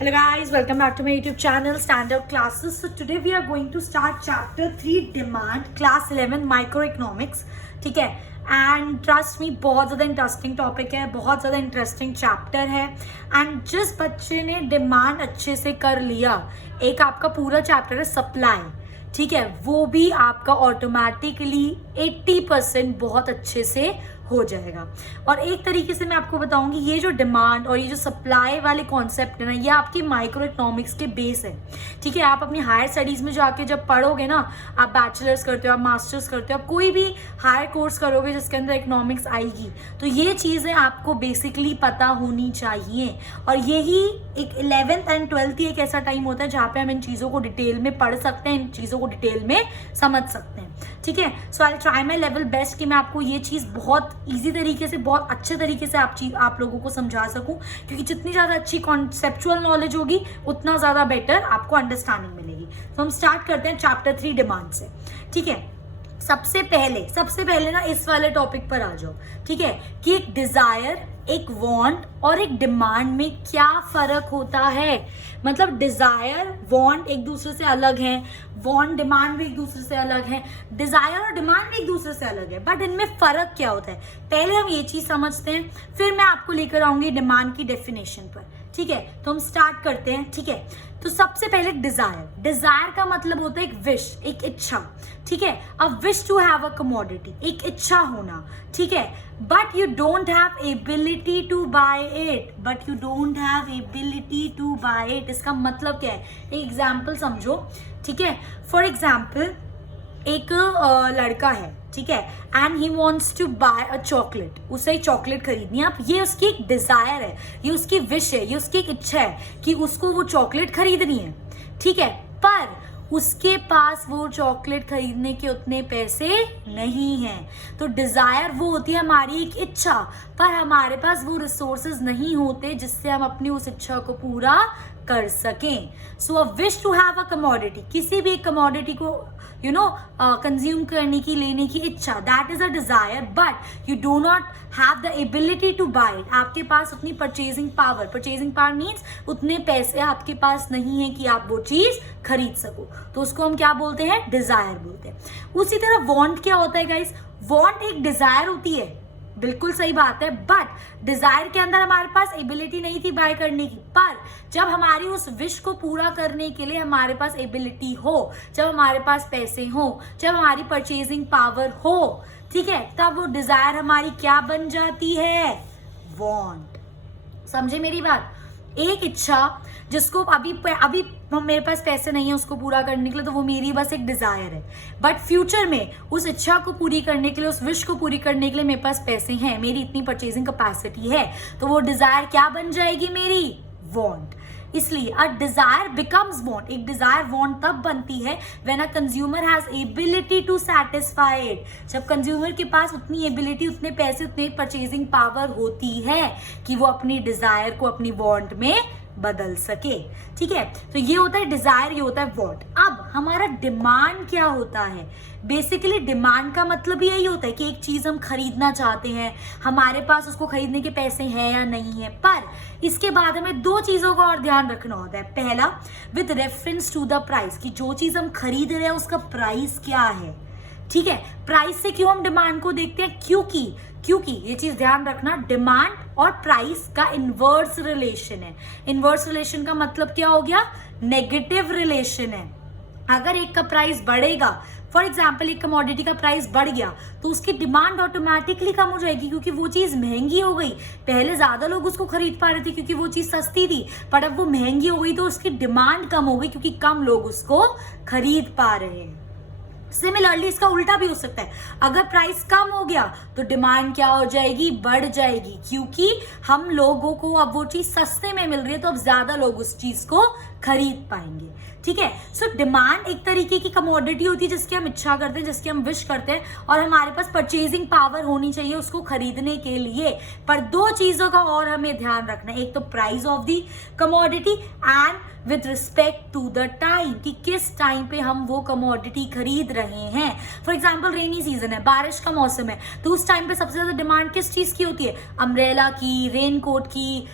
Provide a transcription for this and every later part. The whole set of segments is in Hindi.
Hello guys, welcome back to my YouTube channel Stand Up Classes. So today we are going to start chapter 3 Demand, class 11 Microeconomics. ठीक है, एंड ट्रस्ट मी बहुत ज़्यादा इंटरेस्टिंग टॉपिक है, बहुत ज़्यादा इंटरेस्टिंग चैप्टर है. एंड जिस बच्चे ने डिमांड अच्छे से कर लिया, एक आपका पूरा चैप्टर है सप्लाई, ठीक है, वो भी आपका ऑटोमेटिकली 80% बहुत अच्छे से हो जाएगा. और एक तरीके से मैं आपको बताऊंगी, ये जो डिमांड और ये जो सप्लाई वाले कॉन्सेप्ट है ना, ये आपकी माइक्रो इकोनॉमिक्स के बेस है. ठीक है, आप अपनी हायर स्टडीज़ में जाके जब पढ़ोगे ना, आप बैचलर्स करते हो, आप मास्टर्स करते हो, आप कोई भी हायर कोर्स करोगे जिसके अंदर इकोनॉमिक्स आएगी, तो ये चीज़ें आपको बेसिकली पता होनी चाहिए. और यही एक 11th एंड 12th ही एक ऐसा टाइम होता है जहाँ पे हम इन चीज़ों को डिटेल में पढ़ सकते हैं, इन चीज़ों को डिटेल में समझ सकते हैं. ठीक है, so I try my level best कि मैं आपको ये चीज़ बहुत ईजी तरीके से, बहुत अच्छे तरीके से आप लोगों को समझा सकूं, क्योंकि जितनी ज़्यादा अच्छी कॉन्सेप्चुअल नॉलेज होगी उतना ज़्यादा बेटर आपको अंडरस्टैंडिंग मिलेगी. तो हम स्टार्ट करते हैं चैप्टर 3 डिमांड से. ठीक है, सबसे पहले ना इस वाले टॉपिक पर आ जाओ. ठीक है, कि एक डिजायर, एक वांट और एक डिमांड में क्या फर्क होता है. मतलब डिजायर, वांट एक दूसरे से अलग है, वांट डिमांड भी एक दूसरे से अलग है, डिजायर और डिमांड भी एक दूसरे से अलग है, बट इनमें फर्क क्या होता है. पहले हम ये चीज समझते हैं, फिर मैं आपको लेकर आऊंगी डिमांड की डेफिनेशन पर. ठीक है, तो हम स्टार्ट करते हैं. ठीक है, तो सबसे पहले डिजायर का मतलब होता है एक विश, एक इच्छा. ठीक है, a wish to have a commodity, एक इच्छा होना. ठीक है, but you don't have ability to buy it. इसका मतलब क्या है, एक एग्जाम्पल समझो. ठीक है, फॉर एग्जाम्पल एक लड़का है, ठीक है, and he wants to buy a chocolate. उसे चॉकलेट खरीदनी है. अब ये उसकी एक डिजायर है, ये उसकी विश है, ये उसकी एक इच्छा है कि उसको वो चॉकलेट खरीदनी है. ठीक है, पर उसके पास वो चॉकलेट खरीदने के उतने पैसे नहीं हैं. तो डिजायर वो होती है हमारी एक इच्छा, पर हमारे पास वो रिसोर्सेज नहीं होते जिससे हम अपनी उस इच्छा को पूरा कर सकें. So a wish to have a commodity, किसी भी एक कमोडिटी को कंज्यूम करने की, लेने की इच्छा, that is a desire, but you do not have the ability to buy it. आपके पास उतनी परचेजिंग पावर मीन्स उतने पैसे आपके पास नहीं है कि आप वो चीज खरीद सको, तो उसको हम क्या बोलते हैं, डिजायर बोलते हैं. उसी तरह वांट क्या होता है गाइस, वांट एक डिजायर होती है, बिल्कुल सही बात है, बट डिजायर के अंदर हमारे पास एबिलिटी नहीं थी बाय करने की. पर जब हमारी उस विश को पूरा करने के लिए हमारे पास एबिलिटी हो, जब हमारे पास पैसे हो, जब हमारी परचेजिंग पावर हो, ठीक है, तब वो डिजायर हमारी क्या बन जाती है, वांट. समझे मेरी बात. एक इच्छा जिसको अभी मेरे पास पैसे नहीं है उसको पूरा करने के लिए, तो वो मेरी बस एक डिजायर है, बट फ्यूचर में उस इच्छा को पूरी करने के लिए, उस विश को पूरी करने के लिए मेरे पास पैसे हैं, मेरी इतनी परचेजिंग कैपेसिटी है, तो वो डिजायर क्या बन जाएगी, मेरी वांट. इसलिए अ डिजायर बिकम्स वांट. एक डिजायर वांट तब बनती है when a consumer has ability to satisfy it. जब कंज्यूमर के पास उतनी एबिलिटी, उतने पैसे, उतनी परचेजिंग पावर होती है कि वो अपनी डिजायर को अपनी वांट में बदल सके. ठीक है, तो ये होता है डिजायर, ये होता है वांट. अब हमारा डिमांड क्या होता है, बेसिकली डिमांड का मतलब यही होता है कि एक चीज हम खरीदना चाहते हैं, हमारे पास उसको खरीदने के पैसे हैं या नहीं है, पर इसके बाद हमें दो चीजों का और ध्यान रखना होता है. पहला, with reference to the price, कि जो चीज हम खरीद रहे हैं उसका प्राइस क्या है. ठीक है, प्राइस से क्यों हम डिमांड को देखते हैं, क्योंकि ये चीज ध्यान रखना, डिमांड और प्राइस का इनवर्स रिलेशन है. इनवर्स रिलेशन का मतलब क्या हो गया, नेगेटिव रिलेशन है. अगर एक का प्राइस बढ़ेगा, फॉर एग्जाम्पल एक कमोडिटी का प्राइस बढ़ गया, तो उसकी डिमांड ऑटोमेटिकली कम हो जाएगी, क्योंकि वो चीज महंगी हो गई. पहले ज्यादा लोग उसको खरीद पा रहे थे क्योंकि वो चीज सस्ती थी, पर अब वो महंगी हो गई तो उसकी डिमांड कम हो गई क्योंकि कम लोग उसको खरीद पा रहे हैं. सिमिलरली इसका उल्टा भी हो सकता है, अगर प्राइस कम हो गया तो डिमांड क्या हो जाएगी, बढ़ जाएगी, क्योंकि हम लोगों को अब वो चीज सस्ते में मिल रही है, तो अब ज्यादा लोग उस चीज को खरीद पाएंगे. ठीक है, सो डिमांड एक तरीके की कमोडिटी होती है जिसकी हम इच्छा करते हैं, जिसकी हम विश करते हैं, और हमारे पास परचेजिंग पावर होनी चाहिए उसको खरीदने के लिए. पर दो चीजों का और हमें ध्यान रखना है, एक तो price of the commodity and with respect to the time, कि किस टाइम पे हम वो कमोडिटी खरीद रहे हैं. फॉर एग्जाम्पल रेनी सीजन है, बारिश का मौसम है, तो उस टाइम पे सबसे ज्यादा डिमांड किस चीज की होती है, अम्ब्रेला की, रेनकोट की,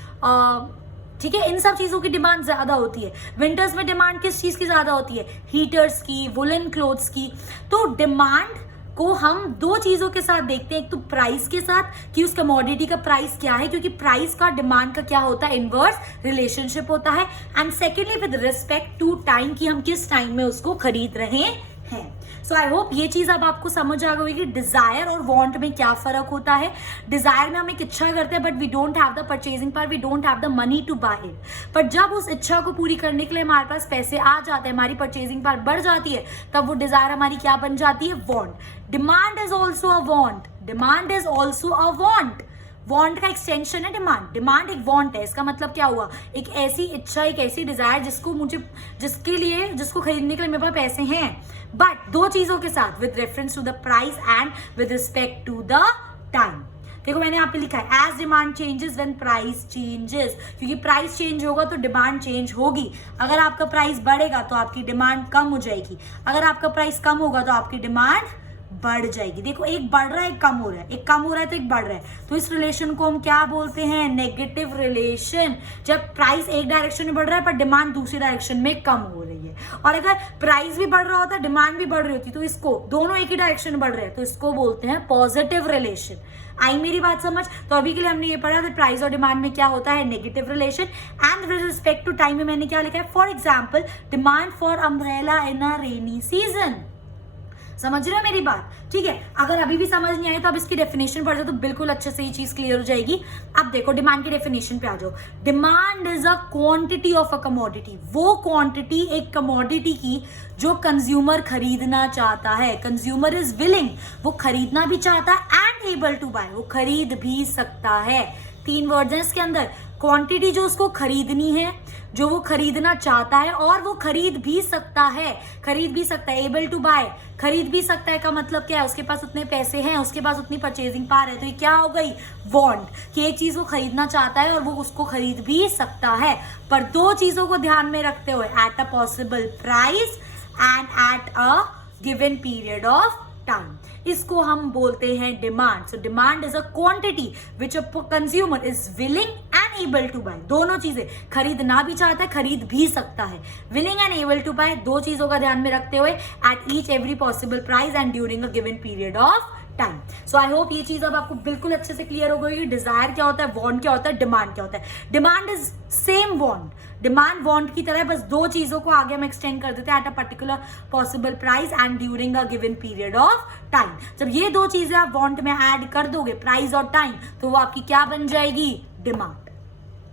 ठीक है, इन सब चीजों की डिमांड ज्यादा होती है। विंटर्स में डिमांड किस चीज की ज्यादा होती है? हीटर्स की, वुलन क्लोथ्स की। तो डिमांड को हम दो चीजों के साथ देखते हैं, एक तो प्राइस के साथ कि उस कमोडिटी का प्राइस क्या है, क्योंकि प्राइस का डिमांड का क्या होता है? इनवर्स रिलेशनशिप होता है। And secondly with respect to time, कि हम किस टाइम में उसको खरीद रहे हैं। सो आई होप ये चीज अब आपको समझ आ गई कि डिजायर और वांट में क्या फर्क होता है। डिजायर में हम एक इच्छा करते हैं but we don't have the purchasing power, we don't have the money to buy it. पर जब उस इच्छा को पूरी करने के लिए हमारे पास पैसे आ जाते हैं, हमारी परचेजिंग पावर बढ़ जाती है, तब वो डिजायर हमारी क्या बन जाती है? Want. Demand is also a want, demand is also a want. Want का एक्सटेंशन है डिमांड। डिमांड एक वांट है, इसका मतलब क्या हुआ? एक ऐसी इच्छा, एक ऐसी डिजायर जिसको खरीदने के लिए मेरे पास पैसे हैं, बट दो चीजों के साथ, with reference to the price and with respect to the time. देखो मैंने यहाँ पे लिखा है as demand changes when price changes, क्योंकि प्राइस चेंज होगा तो डिमांड चेंज होगी। अगर आपका प्राइस बढ़ेगा तो आपकी डिमांड कम हो जाएगी, अगर आपका प्राइस कम होगा तो आपकी डिमांड बढ़ जाएगी। देखो एक बढ़ रहा है, एक कम हो रहा है, एक कम हो रहा है तो एक बढ़ रहा है, तो इस रिलेशन को हम क्या बोलते हैं? Negative relation. जब प्राइस एक डायरेक्शन में बढ़ रहा है पर डिमांड दूसरी डायरेक्शन में कम हो रही है। और अगर प्राइस भी बढ़ रहा होता, डिमांड भी बढ़ रही होती, तो इसको दोनों एक ही डायरेक्शन में बढ़ रहे हैं, तो इसको बोलते हैं पॉजिटिव रिलेशन। आई मेरी बात समझ? तो अभी के लिए हमने ये पढ़ा था प्राइस और डिमांड में क्या होता है? Negative relation. And with respect to time में मैंने क्या लिखा है? For example demand for umbrella in a rainy season. समझ रहे हो मेरी बात? ठीक है, अगर अभी भी समझ नहीं आई तो अब इसकी डेफिनेशन पढ़ जाओ तो बिल्कुल अच्छे से ये चीज क्लियर हो जाएगी। अब देखो डिमांड की डेफिनेशन पे आ जाओ। Demand is a quantity of a commodity, वो क्वांटिटी एक कमोडिटी की जो कंज्यूमर खरीदना चाहता है। कंज्यूमर इज विलिंग, वो खरीदना भी चाहता है, एंड एबल टू बाय, वो खरीद भी सकता है। तीन वर्ड्स हैं इसके अंदर। क्वांटिटी जो उसको खरीदनी है, जो वो खरीदना चाहता है, और वो खरीद भी सकता है। खरीद भी सकता है, एबल टू बाय, खरीद भी सकता है का मतलब क्या है? उसके पास उतने पैसे हैं, उसके पास उतनी परचेजिंग पावर है। तो ये क्या हो गई? वांट, कि एक चीज वो खरीदना चाहता है और वो उसको खरीद भी सकता है। पर दो चीजों को ध्यान में रखते हुए, at a possible price and at a given period of time. इसको हम बोलते हैं demand. So demand is a quantity which a consumer is willing and able to buy. दोनों चीजें, खरीदना भी चाहता है, खरीद भी सकता है। Willing and able to buy, दो चीजों का ध्यान में रखते हुए, at each every possible price and during a given period of time. So I hope ये चीज अब आपको बिल्कुल अच्छे से क्लियर हो गई कि डिजायर क्या होता है, वांट क्या होता है, डिमांड क्या होता है। Demand is same want, demand want की तरह, बस दो चीजों को आगे हम एक्सटेंड कर देते हैं, at a particular possible price and during a given period of time. जब ये दो चीजें आप वांट में ऐड कर दोगे, प्राइस और टाइम, तो वो आपकी क्या बन जाएगी? डिमांड।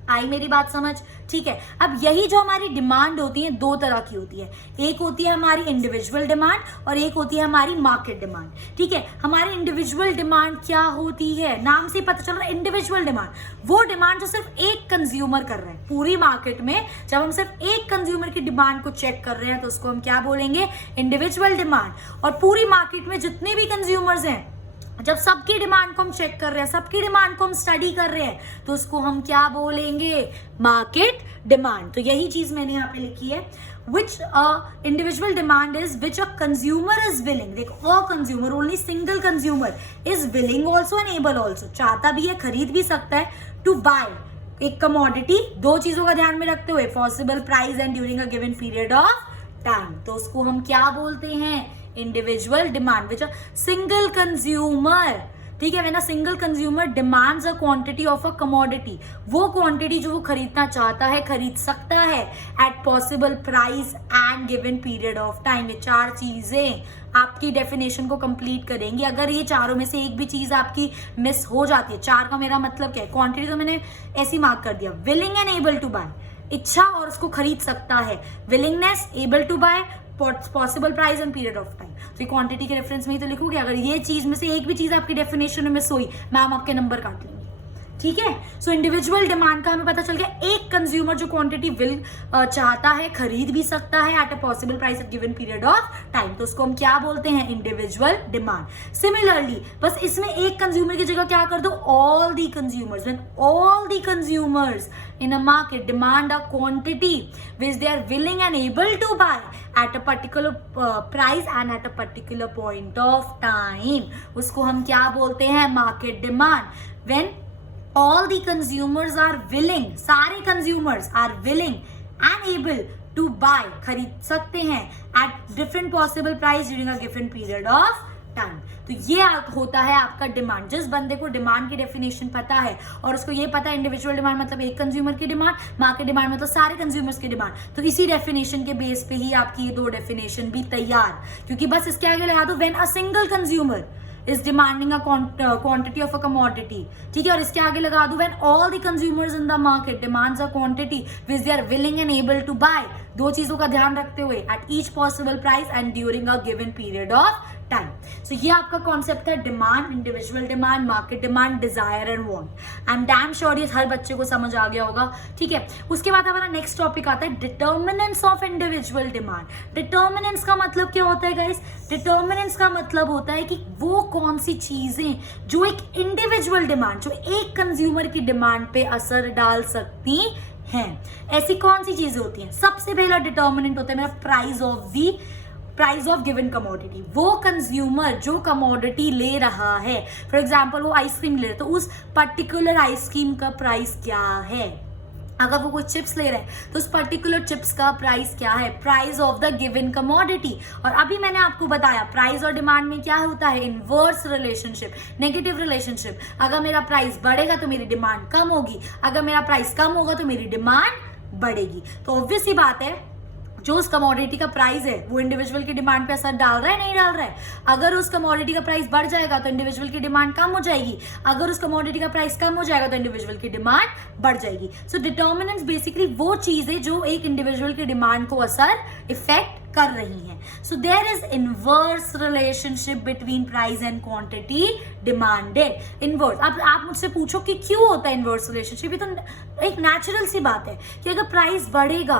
आई मेरी बात समझ? ठीक है, अब यही जो हमारी डिमांड होती है, दो तरह की होती है। एक होती है हमारी इंडिविजुअल डिमांड और एक होती है हमारी मार्केट डिमांड। ठीक है, हमारी इंडिविजुअल डिमांड क्या होती है? नाम से पता चल रहा है इंडिविजुअल डिमांड, वो डिमांड जो सिर्फ एक कंज्यूमर कर रहा है। पूरी मार्केट में जब हम सिर्फ एक कंज्यूमर की डिमांड को चेक कर रहे हैं तो उसको हम क्या बोलेंगे? Individual demand. और पूरी मार्केट में जितने भी कंज्यूमर्स हैं, जब सबकी डिमांड को हम चेक कर रहे हैं, सबकी डिमांड को हम स्टडी कर रहे हैं, तो उसको हम क्या बोलेंगे? Market demand. तो यही चीज मैंने यहाँ पे लिखी है, which individual demand is which a consumer is willing। देखो, a consumer, only single consumer is willing also and able also, चाहता भी है, खरीद भी सकता है, to buy एक कमोडिटी, दो चीजों का ध्यान में रखते हुए, possible price and during a given period of time. तो उसको हम क्या बोलते हैं? Individual demand, which a single consumer. ठीक है, when a single consumer demands a quantity of a commodity, वो क्वांटिटी जो वो खरीदना चाहता है, खरीद सकता है, at possible price and given period of time. ये चार चीजें आपकी डेफिनेशन को कंप्लीट करेंगी। अगर ये चारों में से एक भी चीज आपकी मिस हो जाती है, चार का मेरा मतलब क्या है? क्वांटिटी तो मैंने ऐसी मार्क कर दिया, willing and able to buy, इच्छा और उसको खरीद सकता है, willingness, able to buy, possible price and period of time. तो क्वांटिटी के रेफरेंस में ही तो लिखोगे। अगर ये चीज में से एक भी चीज आपकी डेफिनेशन में मिस हुई, मैम आपके नंबर काट लेंगे। ठीक है, सो इंडिविजुअल डिमांड का हमें पता चल गया, एक कंज्यूमर जो क्वांटिटी चाहता है, खरीद भी सकता है, at a possible price at given period of time, तो उसको हम क्या बोलते हैं? Individual demand. सिमिलरली, बस इसमें एक कंज्यूमर की जगह क्या कर दो? All the consumers. When all the consumers in a market demand a quantity which they are willing and able to buy at a particular price and at a particular point of time, उसको हम क्या बोलते हैं? Market demand. when all the consumers are willing, सारे consumers are willing and able to buy, खरीद सकते हैं at different possible price during a given period of time. तो ये होता है आपका डिमांड। जिस बंदे को डिमांड की डेफिनेशन पता है और उसको ये पता है इंडिविजुअल डिमांड मतलब एक कंज्यूमर की डिमांड, मार्केट डिमांड मतलब सारे कंज्यूमर्स की डिमांड, तो इसी डेफिनेशन के बेस पे ही आपकी ये दो डेफिनेशन भी तैयार, क्योंकि बस इसके आगे लगा दो when a single consumer is demanding a quantity of a commodity, ठीक है, और इसके आगे लगा दो when all the consumers in the market demands a quantity which they are willing and able to buy, दो चीजों का ध्यान रखते हुए at each possible price and during a given period of time. So ये आपका कॉन्सेप्ट है demand, individual demand, market demand, desire and want. I am damn sure ये हर बच्चे को समझ आ गया होगा, ठीक है। उसके बाद हमारा नेक्स्ट टॉपिक आता है determinants of individual demand. Determinants का मतलब क्या होता है गाइस? डिटर्मिनेंट्स का मतलब होता है कि वो कौन सी चीजें जो एक इंडिविजुअल डिमांड, जो एक कंज्यूमर की डिमांड पे असर डाल सकती हैं। ऐसी कौन सी चीजें होती हैं? सबसे पहला डिटर्मिनेंट होता है मेरा प्राइस ऑफ गिवन कमोडिटी। वो कंज्यूमर जो कमोडिटी ले रहा है, फॉर एग्जाम्पल वो आइसक्रीम ले रहा है तो उस पर्टिकुलर आइसक्रीम का प्राइस क्या है। अगर वो कोई चिप्स ले रहा है तो उस पर्टिकुलर चिप्स का प्राइस क्या है, price of the given commodity. और अभी मैंने आपको बताया प्राइस और डिमांड में क्या होता है, इनवर्स रिलेशनशिप, नेगेटिव रिलेशनशिप। अगर मेरा प्राइस बढ़ेगा तो मेरी डिमांड कम होगी, अगर मेरा प्राइस कम होगा तो मेरी डिमांड बढ़ेगी। तो ऑब्वियस ही बात है जो उस कमोडिटी का प्राइस है वो इंडिविजुअल की डिमांड पे असर डाल रहा है, नहीं डाल रहा है। अगर उस कमोडिटी का प्राइस बढ़ जाएगा तो इंडिविजुअल की डिमांड कम हो जाएगी, अगर उस कमोडिटी का प्राइस कम हो जाएगा तो इंडिविजुअल की डिमांड बढ़ जाएगी। सो डिटर्मिनेंट्स बेसिकली वो चीजें जो एक इंडिविजुअल की डिमांड को असर इफेक्ट कर रही हैं। So there is inverse relationship between price and quantity demanded. Inverse, अब आप मुझसे पूछो कि क्यों होता है इनवर्स रिलेशनशिप, ये तो एक नेचुरल सी बात है कि अगर प्राइस बढ़ेगा,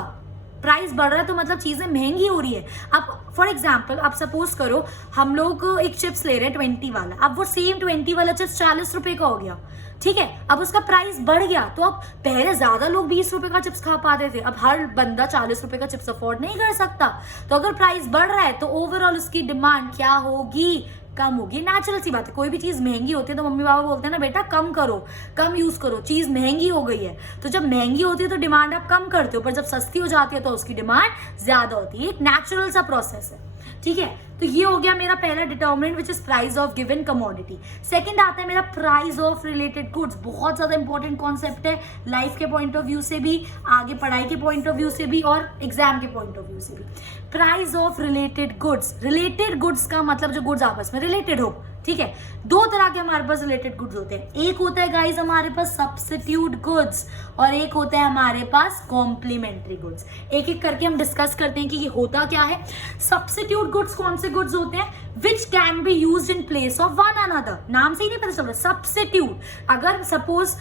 प्राइस बढ़ रहा है तो मतलब चीजें महंगी हो रही है। अब फॉर एग्जाम्पल आप सपोज करो हम लोग एक चिप्स ले रहे हैं 20 वाला, अब वो सेम 20 वाला चिप्स 40 रुपए का हो गया, ठीक है। अब उसका प्राइस बढ़ गया तो अब पहले ज्यादा लोग 20 रुपए का चिप्स खा पाते थे, अब हर बंदा 40 रुपए का चिप्स अफोर्ड नहीं कर सकता। तो अगर प्राइस बढ़ रहा है तो ओवरऑल उसकी डिमांड क्या होगी, कम होगी। नेचुरल सी बात है, कोई भी चीज महंगी होती है तो मम्मी पापा बोलते हैं ना बेटा कम करो, कम यूज करो, चीज महंगी हो गई है। तो जब महंगी होती है तो डिमांड आप कम करते हो, पर जब सस्ती हो जाती है तो उसकी डिमांड ज्यादा होती है। एक नेचुरल सा प्रोसेस है, ठीक है। तो ये हो गया मेरा पहला determinant which is price of given commodity. Second आता है मेरा प्राइस ऑफ रिलेटेड गुड्स। बहुत ज्यादा इंपॉर्टेंट कॉन्सेप्ट है लाइफ के पॉइंट ऑफ व्यू से भी, आगे पढ़ाई के पॉइंट ऑफ व्यू से भी और एग्जाम के पॉइंट ऑफ व्यू से भी। Price of related goods. Related goods का मतलब जो गुड्स आपस में रिलेटेड हो, ठीक है। दो तरह के हमारे पास रिलेटेड गुड्स होते हैं, एक होता है गाइस हमारे पास सब्स्टिट्यूट गुड्स और एक होता है हमारे पास कॉम्प्लीमेंट्री गुड्स। एक एक करके हम डिस्कस करते हैं कि ये होता क्या है। सब्स्टिट्यूट गुड्स कौन से गुड्स होते हैं? Which can be used in place of one another. नाम से ही नहीं पता चल रहा, सब्स्टिट्यूट। अगर सपोज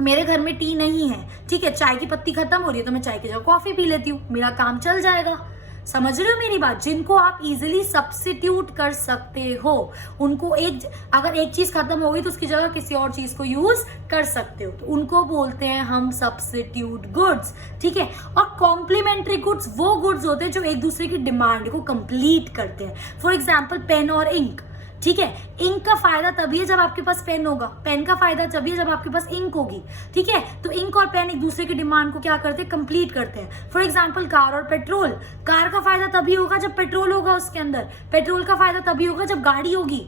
मेरे घर में टी नहीं है, ठीक है, चाय की पत्ती खत्म हो रही है तो मैं चाय की जगह कॉफी पी लेती हूँ, मेरा काम चल जाएगा। समझ रहे हो मेरी बात? जिनको आप इजीली सब्स्टिट्यूट कर सकते हो उनको अगर एक चीज खत्म हो गई तो उसकी जगह किसी और चीज को यूज कर सकते हो, तो उनको बोलते हैं हम सब्स्टिट्यूट गुड्स, ठीक है। और कॉम्प्लीमेंट्री गुड्स वो गुड्स होते हैं जो एक दूसरे की डिमांड को कंप्लीट करते हैं। फॉर एग्जाम्पल पेन और इंक, ठीक है। इंक का फायदा तभी है जब आपके पास पेन होगा, पेन का फायदा तभी है जब आपके पास इंक होगी, ठीक है। तो इंक और पेन एक दूसरे की डिमांड को क्या करते हैं, कंप्लीट करते हैं। फॉर एग्जांपल कार और पेट्रोल, कार का फायदा तभी होगा जब पेट्रोल होगा उसके अंदर, पेट्रोल का फायदा तभी होगा जब गाड़ी होगी।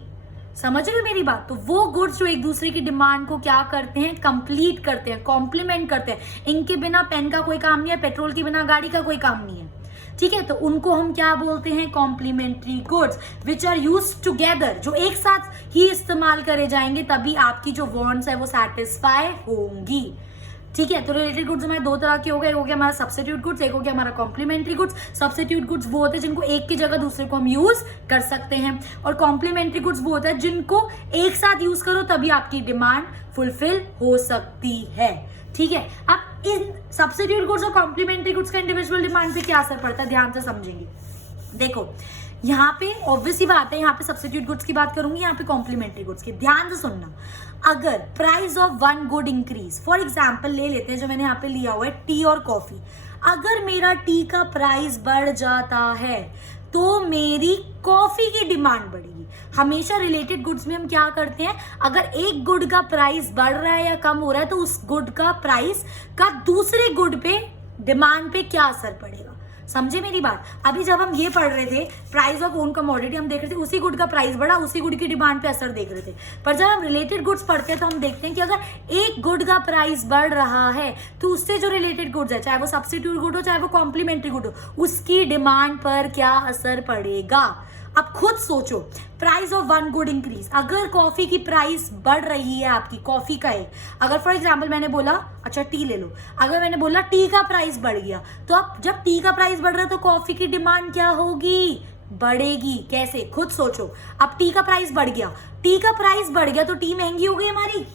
समझ रहे हो मेरी बात? तो वो गुड्स जो एक दूसरे की डिमांड को क्या करते हैं, कंप्लीट करते हैं, कॉम्प्लीमेंट करते हैं। इंक के बिना पेन का कोई काम नहीं है, पेट्रोल के बिना गाड़ी का कोई काम नहीं है, ठीक है। तो उनको हम क्या बोलते हैं, complementary goods which are used together, जो एक साथ ही इस्तेमाल करे जाएंगे तभी आपकी जो वांट्स है वो सेटिस्फाई होंगी, ठीक है। तो रिलेटेड गुड्स हमारे दो तरह के हो गए, एक हो गया हमारा सब्स्टिट्यूट गुड्स, एक हो गया हमारा कॉम्प्लीमेंट्री गुड्स। सब्स्टिट्यूट गुड्स वो होते हैं जिनको एक की जगह दूसरे को हम यूज कर सकते हैं, और कॉम्प्लीमेंट्री गुड्स वो होता है जिनको एक साथ यूज करो तभी आपकी डिमांड फुलफिल हो सकती है, ठीक है। अब इन सब्स्टिट्यूट गुड्स और कॉम्प्लीमेंट्री गुड्स का इंडिविजुअल डिमांड पे क्या असर पड़ता है, ध्यान से समझेंगे। देखो यहाँ पे ऑब्वियस ही बात है, यहाँ पे सब्स्टिट्यूट गुड्स की बात करूंगी, यहाँ पे कॉम्प्लीमेंट्री गुड्स की। ध्यान से सुनना, अगर price of one good increase, for example ले लेते हैं जो मैंने यहाँ पे लिया हुआ है टी और कॉफी। अगर मेरा टी का प्राइस बढ़ जाता है तो मेरी कॉफी की डिमांड बढ़ेगी। हमेशा रिलेटेड गुड्स में हम क्या करते हैं, अगर एक गुड का प्राइस बढ़ रहा है या कम हो रहा है तो उस गुड का प्राइस का दूसरे गुड पे, डिमांड पे क्या असर पड़ेगा। समझे मेरी बात। अभी जब हम ये पढ़ रहे थे प्राइस ऑफ ओन कमोडिटी, हम देख रहे थे उसी गुड का प्राइस बढ़ा, उसी गुड की डिमांड पे असर देख रहे थे। पर जब हम रिलेटेड गुड्स पढ़ते हैं तो हम देखते हैं कि अगर एक गुड का प्राइस बढ़ रहा है तो उससे जो रिलेटेड गुड्स है, चाहे वो सब्स्टिट्यूट गुड हो चाहे वो कॉम्प्लीमेंट्री गुड हो, उसकी डिमांड पर क्या असर पड़ेगा। अब खुद सोचो, price of one good increase, अगर कॉफी की प्राइस बढ़ रही है आपकी, कॉफी का है, अगर फॉर एग्जांपल मैंने बोला, अच्छा टी ले लो, अगर मैंने बोला टी का प्राइस बढ़ गया, तो अब जब टी का प्राइस बढ़ रहा है तो कॉफी की डिमांड क्या होगी, बढ़ेगी। कैसे, खुद सोचो। अब टी का प्राइस बढ़ गया, टी का प्राइस बढ़ गया तो टी महंगी हो गई हमारी,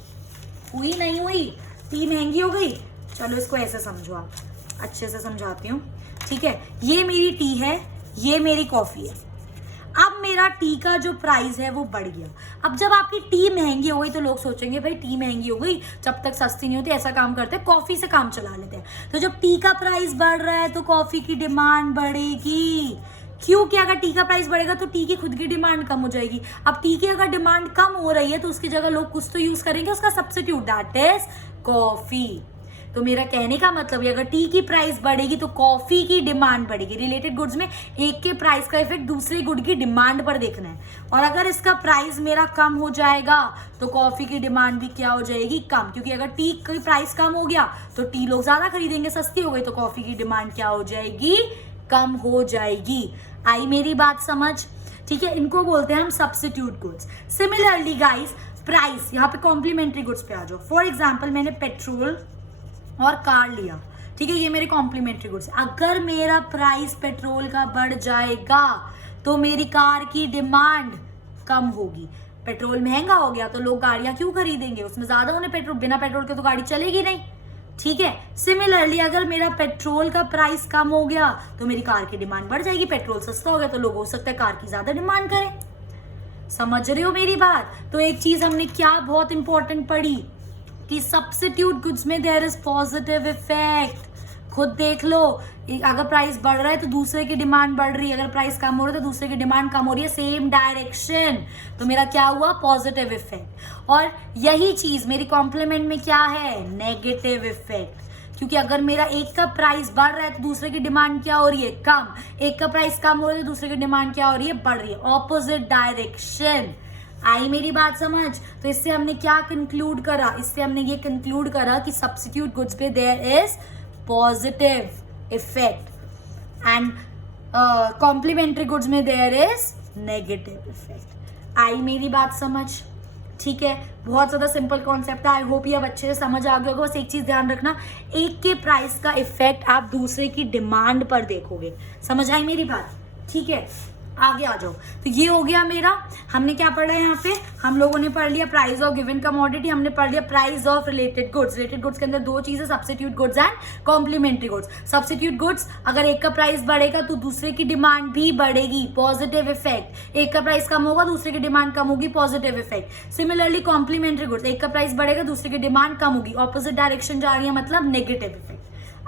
हुई नहीं हुई, टी महंगी हो गई। चलो इसको ऐसे समझो, आप अच्छे से समझाती हूँ, ठीक है। ये मेरी टी है, ये मेरी कॉफी है। अब मेरा टी का जो प्राइस है वो बढ़ गया। अब जब आपकी टी महंगी हो गई तो लोग सोचेंगे भाई टी महंगी हो गई, जब तक सस्ती नहीं होती ऐसा काम करते हैं, कॉफी से काम चला लेते हैं। तो जब टी का प्राइस बढ़ रहा है तो कॉफी की डिमांड बढ़ेगी। क्योंकि अगर टी का प्राइस बढ़ेगा तो टी की खुद की डिमांड कम हो जाएगी। अब टी की अगर डिमांड कम हो रही है तो उसकी जगह लोग कुछ तो यूज करेंगे उसका सब्स्टिट्यूट, दैट इज कॉफी। तो मेरा कहने का मतलब है अगर टी की प्राइस बढ़ेगी तो कॉफी की डिमांड बढ़ेगी। रिलेटेड गुड्स में एक के प्राइस का इफेक्ट दूसरे गुड की डिमांड पर देखना है, और अगर इसका प्राइस मेरा कम हो जाएगा तो कॉफी की डिमांड भी क्या हो जाएगी, कम। क्योंकि अगर टी की प्राइस कम हो गया तो टी लोग ज्यादा खरीदेंगे, सस्ती हो गई तो कॉफी की डिमांड क्या हो जाएगी, कम हो जाएगी। आई मेरी बात समझ, ठीक है। इनको बोलते हैं हम substitute goods. Similarly guys, price, यहाँ पे कॉम्प्लीमेंट्री गुड्स पे आ जाओ। फॉर एग्जाम्पल मैंने पेट्रोल और कार लिया, ठीक है, ये मेरे कॉम्प्लीमेंट्री गुड्स। अगर मेरा प्राइस पेट्रोल का बढ़ जाएगा तो मेरी कार की डिमांड कम होगी। पेट्रोल महंगा हो गया तो लोग गाड़ियां क्यों खरीदेंगे, उसमें ज्यादा उन्हें पेट्रोल, बिना पेट्रोल के तो गाड़ी चलेगी नहीं, ठीक है। सिमिलरली अगर मेरा पेट्रोल का प्राइस कम हो गया तो मेरी कार की डिमांड बढ़ जाएगी। पेट्रोल सस्ता हो गया तो लोग हो सकता है कार की ज्यादा डिमांड करें। समझ रहे हो मेरी बात। तो एक चीज हमने क्या बहुत इंपॉर्टेंट पढ़ी कि सब्स्टिट्यूट गुड्स में देयर इज पॉजिटिव इफेक्ट। खुद देख लो, अगर प्राइस बढ़ रहा है तो दूसरे की डिमांड बढ़ रही है, अगर प्राइस कम हो रहा है तो दूसरे की डिमांड कम हो रही है, सेम डायरेक्शन। तो मेरा क्या हुआ, पॉजिटिव इफेक्ट। और यही चीज मेरी कॉम्प्लीमेंट में क्या है, नेगेटिव इफेक्ट। क्योंकि अगर मेरा एक का प्राइस बढ़ रहा है तो दूसरे की डिमांड क्या हो रही है, कम। एक का प्राइस कम हो रहा है तो दूसरे की डिमांड क्या हो रही है, बढ़ रही है, ऑपोजिट डायरेक्शन। आई मेरी बात समझ। तो इससे हमने क्या कंक्लूड करा, इससे हमने ये कंक्लूड करा कि सब्स्टिट्यूट गुड्स पे there is positive effect and complementary goods में देयर इज नेगेटिव इफेक्ट। आई मेरी बात समझ, ठीक है। बहुत ज्यादा सिंपल कॉन्सेप्ट है, आई होप ये अब अच्छे से समझ आ गया होगा। बस एक चीज ध्यान रखना, एक के प्राइस का इफेक्ट आप दूसरे की डिमांड पर देखोगे। समझ आई मेरी बात, ठीक है। आगे आ जाओ। तो ये हो गया मेरा, हमने क्या पढ़ा है यहाँ पे, हम लोगों ने पढ़ लिया प्राइस ऑफ गिवन कमोडिटी, हमने पढ़ लिया price of related goods. Related goods के अंदर दो चीजें, substitute goods and complementary goods. Substitute goods, अगर एक का प्राइस बढ़ेगा तो दूसरे की डिमांड भी बढ़ेगी, पॉजिटिव इफेक्ट। एक का प्राइस कम होगा दूसरे की डिमांड कम होगी, positive effect. Similarly complementary goods, एक का प्राइस बढ़ेगा दूसरे की डिमांड कम होगी, ऑपोजिट डायरेक्शन जा रही है, मतलब नेगेटिव इफेक्ट।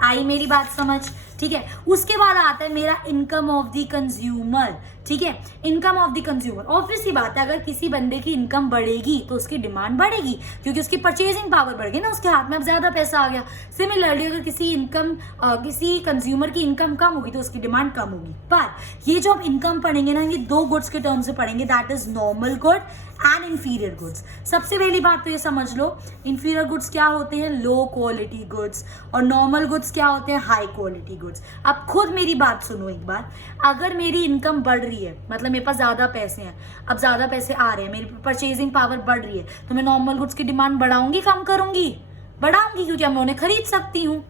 आई मेरी बात समझ, ठीक है। उसके बाद आता है मेरा इनकम ऑफ द कंज्यूमर, ठीक है। Income of the consumer, obvious सी बात है, अगर किसी बंदे की इनकम बढ़ेगी तो उसकी डिमांड बढ़ेगी, क्योंकि उसकी परचेजिंग पावर बढ़ गई ना, उसके हाथ में अब ज्यादा पैसा आ गया। सिमिलरली अगर किसी कंज्यूमर की इनकम कम होगी तो उसकी डिमांड कम होगी। पर ये जो हम इनकम पढ़ेंगे ना, ये दो गुड्स के टर्म से पढ़ेंगे, that is normal good and inferior goods. सबसे पहली बात तो ये समझ लो, इंफीरियर गुड्स क्या होते हैं, लो क्वालिटी गुड्स, और नॉर्मल गुड्स क्या होते हैं, हाई क्वालिटी गुड्स। अब खुद मेरी बात सुनो एक बार, अगर मेरी इनकम बढ़ रही है, मतलब मेरे पास ज्यादा पैसे हैं, अब ज्यादा पैसे आ रहे हैं, मेरी परचेजिंग पावर बढ़ रही है, तो मैं नॉर्मल गुड्स की डिमांड बढ़ाऊंगी कम करूंगी, बढ़ाऊंगी, क्योंकि मैं उन्हें खरीद सकती हूँ।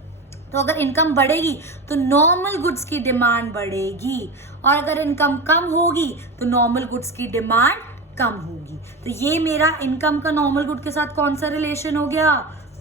तो अगर इनकम बढ़ेगी तो नॉर्मल गुड्स की डिमांड बढ़ेगी, और अगर इनकम कम होगी तो नॉर्मल गुड्स की डिमांड कम होगी। तो ये मेरा इनकम का नॉर्मल गुड के साथ कौन सा रिलेशन हो गया,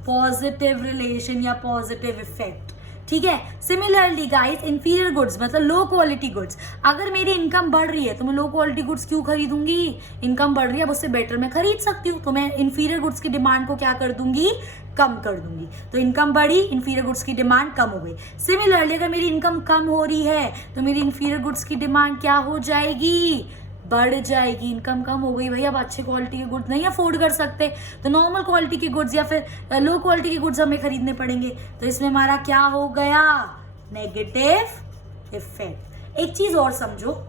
पॉजिटिव रिलेशन या पॉजिटिव इफेक्ट, ठीक है। सिमिलरली गाइस, इंफीरियर गुड्स मतलब लो क्वालिटी गुड्स, अगर मेरी इनकम बढ़ रही है तो मैं लो क्वालिटी गुड्स क्यों खरीदूंगी, इनकम बढ़ रही है, अब उससे बेटर मैं खरीद सकती हूँ, तो मैं इंफीरियर गुड्स की डिमांड को क्या कर दूंगी, कम कर दूंगी। तो इनकम बढ़ी, इंफीरियर गुड्स की डिमांड कम हो गई। सिमिलरली अगर मेरी इनकम कम हो रही है तो मेरी इंफीरियर गुड्स की डिमांड क्या हो जाएगी, बढ़ जाएगी। इनकम कम हो गई, भाई अब अच्छे क्वालिटी के गुड्स नहीं अफोर्ड कर सकते, तो नॉर्मल क्वालिटी के गुड्स या फिर लो क्वालिटी के गुड्स हमें खरीदने पड़ेंगे। तो इसमें हमारा क्या हो गया, नेगेटिव इफेक्ट। एक चीज और समझो,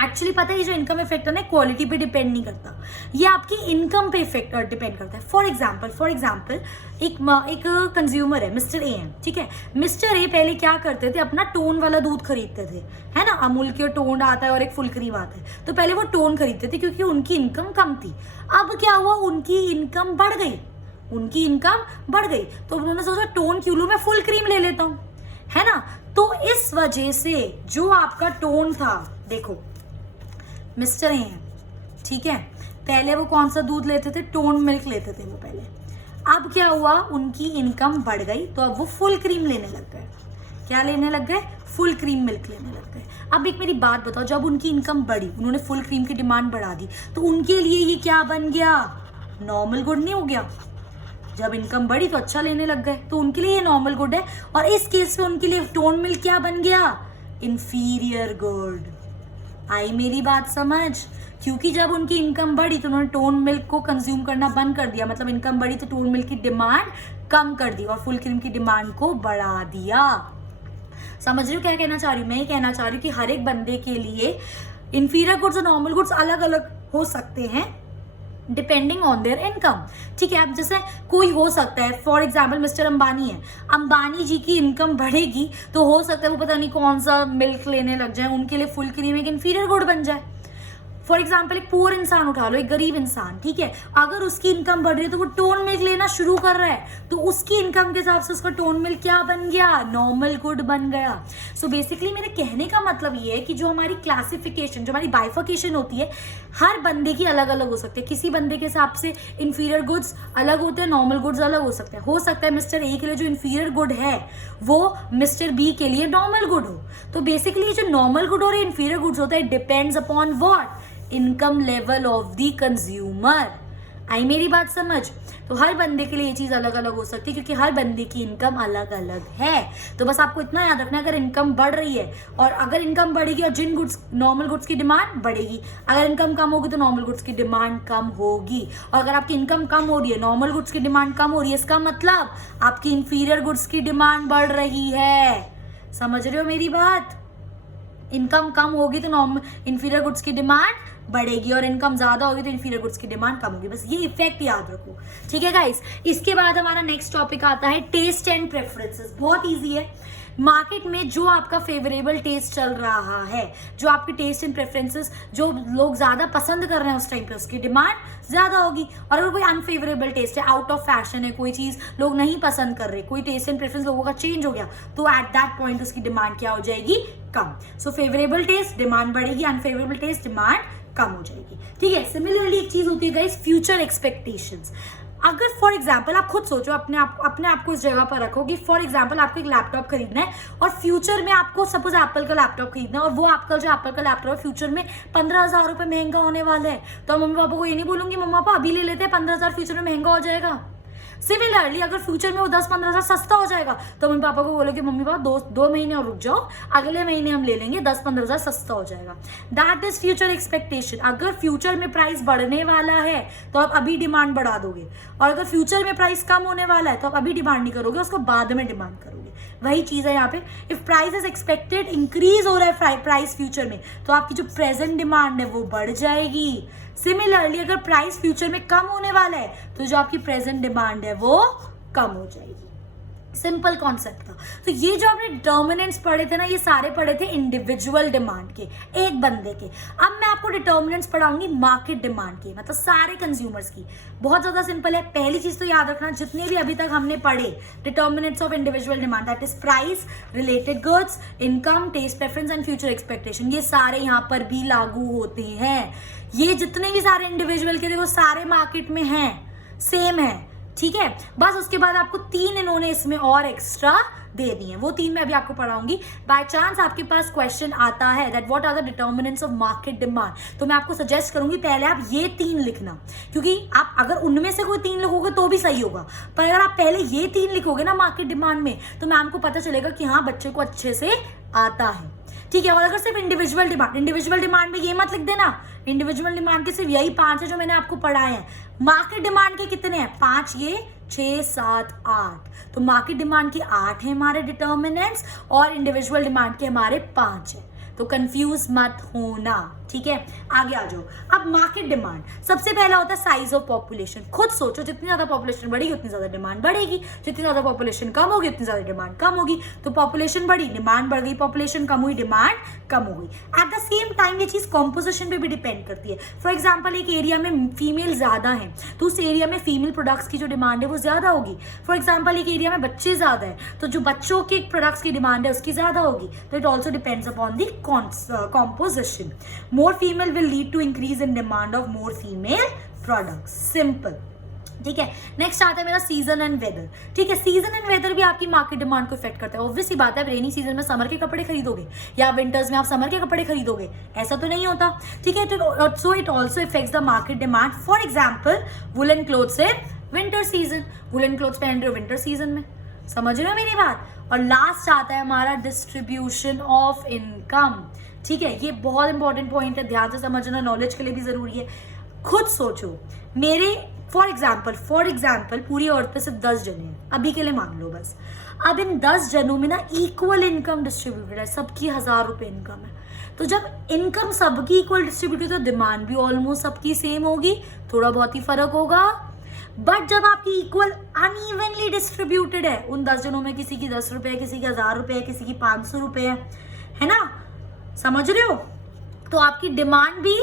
एक्चुअली पता है ये जो इनकम इफेक्ट है ना क्वालिटी पे डिपेंड नहीं करता, ये आपकी इनकम पे इफेक्ट डिपेंड करता है। फॉर एग्जाम्पल एक कंज्यूमर है मिस्टर ए है, ठीक है। मिस्टर ए पहले क्या करते थे, अपना टोन वाला दूध खरीदते थे, है ना, अमूल के टोन आता है और एक फुल क्रीम आता है, तो पहले वो टोन खरीदते थे क्योंकि उनकी इनकम कम थी। अब क्या हुआ, उनकी इनकम बढ़ गई, तो उन्होंने सोचा टोन क्यों लूं, मैं फुल क्रीम ले लेता हूं, है ना। तो इस वजह से जो आपका टोन था, देखो मिस्टर ए हैं, ठीक है, पहले वो कौन सा दूध लेते थे, टोन मिल्क लेते थे वो पहले। अब क्या हुआ, उनकी इनकम बढ़ गई, तो अब वो फुल क्रीम लेने लग गए। क्या लेने लग गए, फुल क्रीम मिल्क लेने लग गए। अब एक मेरी बात बताओ, जब उनकी इनकम बढ़ी, उन्होंने फुल क्रीम की डिमांड बढ़ा दी, तो उनके लिए ये क्या बन गया, नॉर्मल गुड नहीं हो गया। जब इनकम बढ़ी तो अच्छा लेने लग गए, तो उनके लिए ये नॉर्मल गुड है, और इस केस में उनके लिए टोन मिल्क क्या बन गया, इंफीरियर गुड। आई मेरी बात समझ, क्योंकि जब उनकी इनकम बढ़ी तो उन्होंने टोन मिल्क को कंज्यूम करना बंद कर दिया, मतलब इनकम बढ़ी तो टोन मिल्क की डिमांड कम कर दी और फुल क्रीम की डिमांड को बढ़ा दिया। समझ रहे हो क्या कहना चाह रही हूँ, मैं ये कहना चाह रही हूँ कि हर एक बंदे के लिए इंफीरियर गुड्स और नॉर्मल गुड्स अलग अलग हो सकते हैं डिपेंडिंग ऑन देयर इनकम, ठीक है। अब जैसे कोई हो सकता है, फॉर एग्जाम्पल मिस्टर अंबानी है, अंबानी जी की इनकम बढ़ेगी तो हो सकता है वो पता नहीं कौन सा मिल्क लेने लग जाए, उनके लिए फुल क्रीम एक इंफीरियर गुड बन जाए। फॉर एग्जाम्पल एक पुअर इंसान उठा लो, एक गरीब इंसान, ठीक है, अगर उसकी इनकम बढ़ रही है तो वो टोन मिल्क लेना शुरू कर रहा है, तो उसकी इनकम के हिसाब से उसका टोन मिल्क क्या बन गया, नॉर्मल गुड बन गया। सो बेसिकली मेरे कहने का मतलब ये है कि जो हमारी क्लासिफिकेशन, जो हमारी बाइफिकेशन होती है, हर बंदे की अलग अलग हो सकती है। किसी बंदे के हिसाब से इंफीरियर गुड्स अलग होते हैं, नॉर्मल गुड्स अलग हो सकते हैं। हो सकता है मिस्टर ए के लिए जो इंफीरियर गुड है वो मिस्टर बी के लिए नॉर्मल गुड हो। तो बेसिकली जो नॉर्मल गुड और इंफीरियर गुड्स होता है, it depends upon what, income level of the consumer. आई मेरी बात समझ। तो हर बंदे के लिए ये चीज अलग अलग हो सकती है क्योंकि हर बंदे की इनकम अलग अलग है। तो बस आपको इतना याद रखना है, अगर इनकम बढ़ रही है और अगर इनकम बढ़ेगी और जिन गुड्स, नॉर्मल गुड्स की डिमांड बढ़ेगी, अगर इनकम कम होगी तो नॉर्मल गुड्स की डिमांड कम होगी। और अगर आपकी इनकम कम हो रही है, नॉर्मल गुड्स की डिमांड कम हो रही है, इसका मतलब आपकी इंफीरियर गुड्स की डिमांड बढ़ रही है। समझ रहे हो मेरी बात। इनकम कम होगी तो नॉर्मल इंफीरियर गुड्स की डिमांड बढ़ेगी और इनकम ज्यादा होगी तो इंफीरियर गुड्स की डिमांड कम होगी। बस ये इफेक्ट याद रखो, ठीक है गाइस। इसके बाद हमारा नेक्स्ट टॉपिक आता है टेस्ट एंड प्रेफरेंसेस। बहुत इजी है। मार्केट में जो आपका फेवरेबल टेस्ट चल रहा है, जो आपके टेस्ट एंड प्रेफरेंसेस, जो लोग ज्यादा पसंद कर रहे हैं उस टाइम पे, उसकी डिमांड ज्यादा होगी। और अगर कोई अनफेवरेबल टेस्ट है, आउट ऑफ फैशन है, कोई चीज लोग नहीं पसंद कर रहे, कोई टेस्ट एंड प्रेफरेंस लोगों का चेंज हो गया, तो एट दैट पॉइंट उसकी डिमांड क्या हो जाएगी, कम। सो फेवरेबल टेस्ट डिमांड बढ़ेगी, अनफेवरेबल टेस्ट डिमांड कम हो जाएगी, ठीक है। सिमिलरली एक चीज होती है गाइस, फ्यूचर एक्सपेक्टेशंस। अगर फॉर एग्जाम्पल आप खुद सोचो, अपने आप को इस जगह पर रखो कि फॉर एग्जाम्पल आपको एक लैपटॉप खरीदना है और फ्यूचर में आपको सपोज एप्पल का लैपटॉप खरीदना है और वो आपका जो एप्पल का लैपटॉप है फ्यूचर में 15,000 रुपए महंगा होने वाला है, तो मम्मी पापा को ये नहीं बोलूंगी मम्मा पापा अभी ले लेते हैं, 15,000 फ्यूचर में महंगा हो जाएगा। सिमिलरली अगर फ्यूचर में वो 10-15,000 सस्ता हो जाएगा तो मम्मी पापा को बोलोगे मम्मी पापा दो महीने और रुक जाओ, अगले महीने हम ले लेंगे, 10-15,000 सस्ता हो जाएगा। That is future expectation. अगर फ्यूचर में प्राइस बढ़ने वाला है तो आप अभी डिमांड बढ़ा दोगे, और अगर फ्यूचर में प्राइस कम होने वाला है तो आप अभी डिमांड नहीं करोगे, उसको बाद में डिमांड करोगे। वही चीज है यहाँ पे। If price is expected increase हो रहा है प्राइस फ्यूचर में, तो आपकी जो प्रेजेंट डिमांड है वो बढ़ जाएगी। सिमिलरली अगर प्राइस फ्यूचर में कम होने वाला है तो जो आपकी प्रेजेंट डिमांड है वो कम हो जाएगी। सिंपल कॉन्सेप्ट था। तो ये जो आपने डिटर्मिनेंट्स पढ़े थे ना, ये सारे पढ़े थे इंडिविजुअल डिमांड के, एक बंदे के। अब मैं आपको डिटर्मिनेंट्स पढ़ाऊंगी मार्केट डिमांड के, मतलब सारे कंज्यूमर्स की। बहुत ज्यादा सिंपल है। पहली चीज तो याद रखना, जितने भी अभी तक हमने पढ़े determinants of individual demand, that is price, related goods, income, test preference and future expectation, ये सारे यहाँ पर भी लागू होते हैं। ये जितने भी सारे इंडिविजुअल के देखो सारे मार्केट में हैं, सेम है, ठीक है। बस उसके बाद आपको 3 इन्होंने इसमें और एक्स्ट्रा दे दिए हैं, वो 3 मैं अभी आपको पढ़ाऊंगी। बाय चांस आपके पास क्वेश्चन आता है that what are the determinants of market demand, तो मैं आपको सजेस्ट करूंगी पहले आप ये 3 लिखना, क्योंकि आप अगर उनमें से कोई 3 लिखोगे तो भी सही होगा, पर अगर आप पहले ये 3 लिखोगे ना मार्केट डिमांड में, तो मैम को पता चलेगा कि हाँ बच्चे को अच्छे से आता है। ठीक है। और अगर सिर्फ इंडिविजुअल डिमांड में ये मत लिख देना, इंडिविजुअल डिमांड के सिर्फ यही 5 है जो मैंने आपको पढ़ाए हैं। मार्केट डिमांड के कितने हैं? 5, ये 6, 7, 8। तो मार्केट डिमांड की 8 है हमारे डिटर्मिनेंट्स और इंडिविजुअल डिमांड के हमारे 5 है। तो कंफ्यूज मत होना, ठीक है। आगे आ जाओ। अब मार्केट डिमांड, सबसे पहला होता है साइज ऑफ पॉपुलेशन। खुद सोचो, जितनी ज्यादा पॉपुलेशन बढ़ेगी उतनी ज्यादा डिमांड बढ़ेगी, जितनी ज्यादा पॉपुलेशन कम होगी उतनी ज्यादा डिमांड कम होगी। तो पॉपुलेशन बढ़ी, डिमांड बढ़ गई, पॉपुलेशन कम हुई, डिमांड कम हो गई। एट द सेम टाइम ये चीज कॉम्पोजिशन पे भी डिपेंड करती है। फॉर एग्जाम्पल, एक एरिया में फीमेल ज्यादा है तो उस एरिया में फीमेल प्रोडक्ट्स की जो डिमांड है वो ज्यादा होगी। फॉर एग्जाम्पल, एक एरिया में बच्चे ज्यादा है तो जो बच्चों के प्रोडक्ट्स की डिमांड है उसकी ज्यादा होगी। तो it also depends upon the composition. More female will lead to increase in demand of more female products. Simple. ठीक है। नेक्स्ट आता है मेरा सीजन एंड वेदर। ठीक है, सीजन एंड वेदर भी आपकी मार्केट डिमांड को इफेक्ट करता है। ऑब्वियसली बात है, रेनी सीजन में समर के कपड़े खरीदोगे या विंटर्स में आप समर के कपड़े खरीदोगे, ऐसा तो नहीं होता। ठीक है, so it also effects the market demand. For example, woollen clothes in winter season, woollen clothes पहन रहे हो विंटर सीजन में, समझ रहे हो मेरी बात। और लास्ट आता है हमारा डिस्ट्रीब्यूशन ऑफ इनकम। ठीक है, ये बहुत इंपॉर्टेंट पॉइंट है, ध्यान से समझना, नॉलेज के लिए भी जरूरी है। खुद सोचो, मेरे फॉर एग्जाम्पल पूरी अर्थ पे सिर्फ 10 जने हैं, अभी के लिए मान लो बस। अब इन 10 जनों में ना इक्वल इनकम डिस्ट्रीब्यूटेड है, सबकी 1000 रुपए इनकम है। तो जब इनकम सबकी इक्वल डिस्ट्रीब्यूटेड तो डिमांड भी ऑलमोस्ट सबकी सेम होगी, थोड़ा बहुत ही फर्क होगा। बट जब आपकी इक्वल अनइवनली डिस्ट्रीब्यूटेड है, उन 10 जनों में किसी की 10 रुपए है, किसी की 1000 रुपए है, किसी की 500 रुपए है ना, समझ रहे हो। तो आपकी डिमांड भी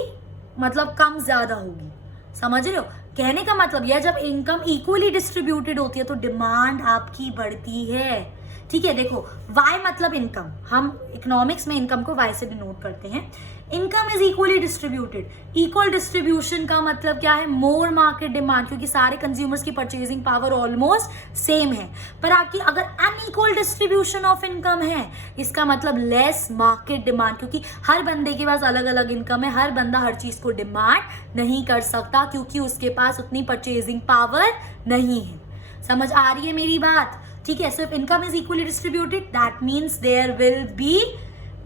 मतलब कम ज्यादा होगी, समझ रहे हो। कहने का मतलब यह, जब इनकम इक्वली डिस्ट्रीब्यूटेड होती है तो डिमांड आपकी बढ़ती है। ठीक है, देखो y मतलब इनकम, हम इकोनॉमिक्स में इनकम को y से डिनोट करते हैं। Income is equally distributed. Equal distribution का मतलब क्या है? मोर मार्केट डिमांड, क्योंकि सारे कंज्यूमर्स की परचेजिंग पावर ऑलमोस्ट सेम है। पर आपकी अगर अनइक्वल डिस्ट्रीब्यूशन ऑफ इनकम है, इसका मतलब लेस मार्केट डिमांड, क्योंकि हर बंदे के पास अलग अलग इनकम है, हर बंदा हर चीज को डिमांड नहीं कर सकता क्योंकि उसके पास उतनी परचेजिंग पावर नहीं है। समझ आ रही है मेरी बात? ठीक है, so if income is equally distributed that means there will be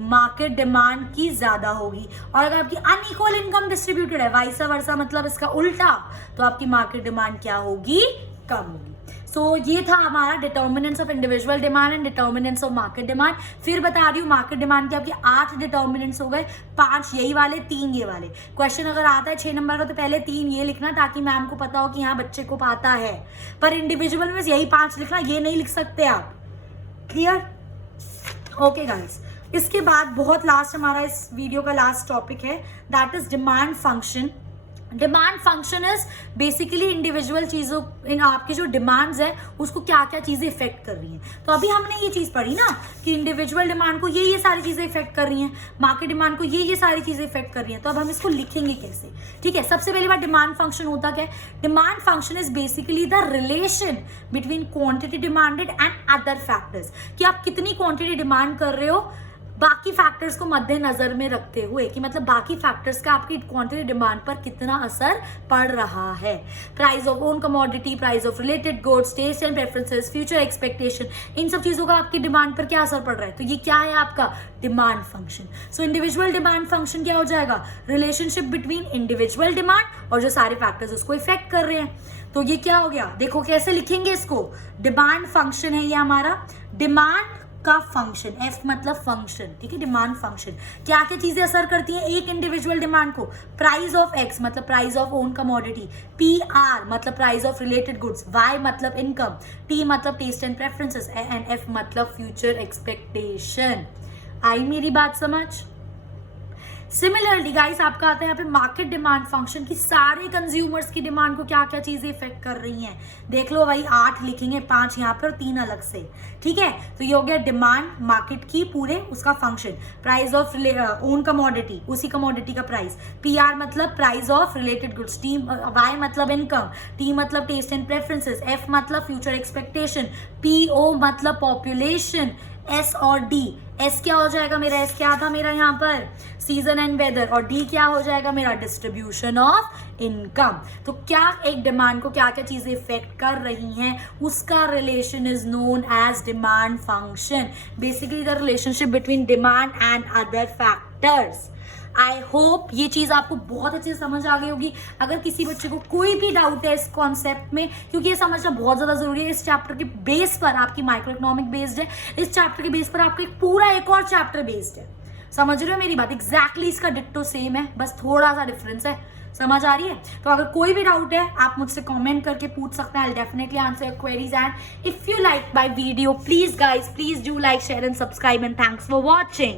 market demand की ज्यादा होगी। और अगर आपकी अनइक्वल इनकम डिस्ट्रीब्यूटेड है, वाइसा वर्सा मतलब इसका उल्टा, तो आपकी मार्केट डिमांड क्या होगी? कम होगी। सो ये था हमारा determinants of individual demand and determinants of market demand. फिर बता रही हूँ, मार्केट डिमांड के आपके 8 डिटर्मिनेंट्स हो गए, 5 यही वाले, 3 ये वाले। क्वेश्चन अगर आता है 6 नंबर का तो पहले 3 ये लिखना ताकि मैम को पता हो कि यहाँ बच्चे को आता है। पर इंडिविजुअल में यही 5 लिखना, ये नहीं लिख सकते आप। क्लियर? ओके गाइस, इसके बाद बहुत लास्ट हमारा इस वीडियो का लास्ट टॉपिक है, that is demand function. Demand function is basically individual चीजों, इन आपकी जो डिमांड्स है उसको क्या क्या चीजें इफेक्ट कर रही हैं। तो अभी हमने ये चीज पढ़ी ना कि इंडिविजुअल डिमांड को ये सारी चीजें इफेक्ट कर रही हैं, मार्केट डिमांड को ये सारी चीजें इफेक्ट कर रही हैं। तो अब हम इसको लिखेंगे कैसे? ठीक है, सबसे पहली बात, डिमांड फंक्शन होता क्या है? Demand function is basically the relation between quantity demanded and other factors, कि आप कितनी क्वांटिटी डिमांड कर रहे हो बाकी फैक्टर्स को मद्देनजर में रखते हुए, कि मतलब बाकी फैक्टर्स का आपकी क्वांटिटी डिमांड पर कितना असर पड़ रहा है। Price of own commodity, price of related goods, taste and preferences, future expectation, इन सब चीजों का आपकी डिमांड पर क्या असर पड़ रहा है। तो ये क्या है आपका demand function. So individual demand function क्या हो जाएगा? रिलेशनशिप बिटवीन इंडिविजुअल डिमांड और जो सारे फैक्टर्स उसको इफेक्ट कर रहे हैं। तो ये क्या हो गया? देखो कैसे लिखेंगे इसको। डिमांड फंक्शन है ये हमारा, डिमांड का फंक्शन, एफ मतलब फंक्शन। ठीक है, डिमांड फंक्शन क्या क्या चीजें असर करती हैं एक इंडिविजुअल डिमांड को? प्राइस ऑफ एक्स मतलब price of own commodity, P R मतलब price of related goods, Y मतलब इनकम, टी मतलब taste and preferences, and F मतलब फ्यूचर एक्सपेक्टेशन। आई मेरी बात समझ? सिमिलरली गाइस, आपका आता है यहाँ पे मार्केट डिमांड फंक्शन की सारे कंज्यूमर्स की डिमांड को क्या क्या चीजें इफेक्ट कर रही हैं। देख लो भाई, 8 लिखेंगे, 5 यहाँ पे और 3 अलग से। ठीक है, तो ये हो गया डिमांड मार्केट की पूरे उसका function. Price of own commodity, उसी कमोडिटी का प्राइस, पी आर मतलब price of related goods, T Y मतलब इनकम, टी मतलब टेस्ट एंड प्रेफरेंसेस, एफ मतलब फ्यूचर एक्सपेक्टेशन, पी ओ मतलब पॉपुलेशन, एस और डी, एस क्या हो जाएगा मेरा, एस क्या था मेरा यहाँ पर, सीजन एंड वेदर, और डी क्या हो जाएगा मेरा, डिस्ट्रीब्यूशन ऑफ इनकम। तो क्या एक डिमांड को क्या क्या चीजें इफेक्ट कर रही हैं, उसका relation is known as demand function, basically the relationship between demand and other factors. I hope ये चीज आपको बहुत अच्छे से समझ आ गई होगी। अगर किसी बच्चे को कोई भी डाउट है इस कॉन्सेप्ट में, क्योंकि ये समझना बहुत ज्यादा जरूरी है, इस चैप्टर के बेस पर आपकी माइक्रो इकोनॉमिक बेस्ड है, इस चैप्टर के बेस पर आपका एक पूरा एक और चैप्टर बेस्ड है। समझ रहे हो मेरी बात, एग्जैक्टली इसका डिट्टो सेम है, बस थोड़ा सा डिफरेंस है। समझ आ रही है? तो अगर कोई भी डाउट है आप मुझसे कमेंट करके पूछ सकते हैं, I definitely answer your queries. And if you like my video, please guys, please do like, share and subscribe, and thanks for watching.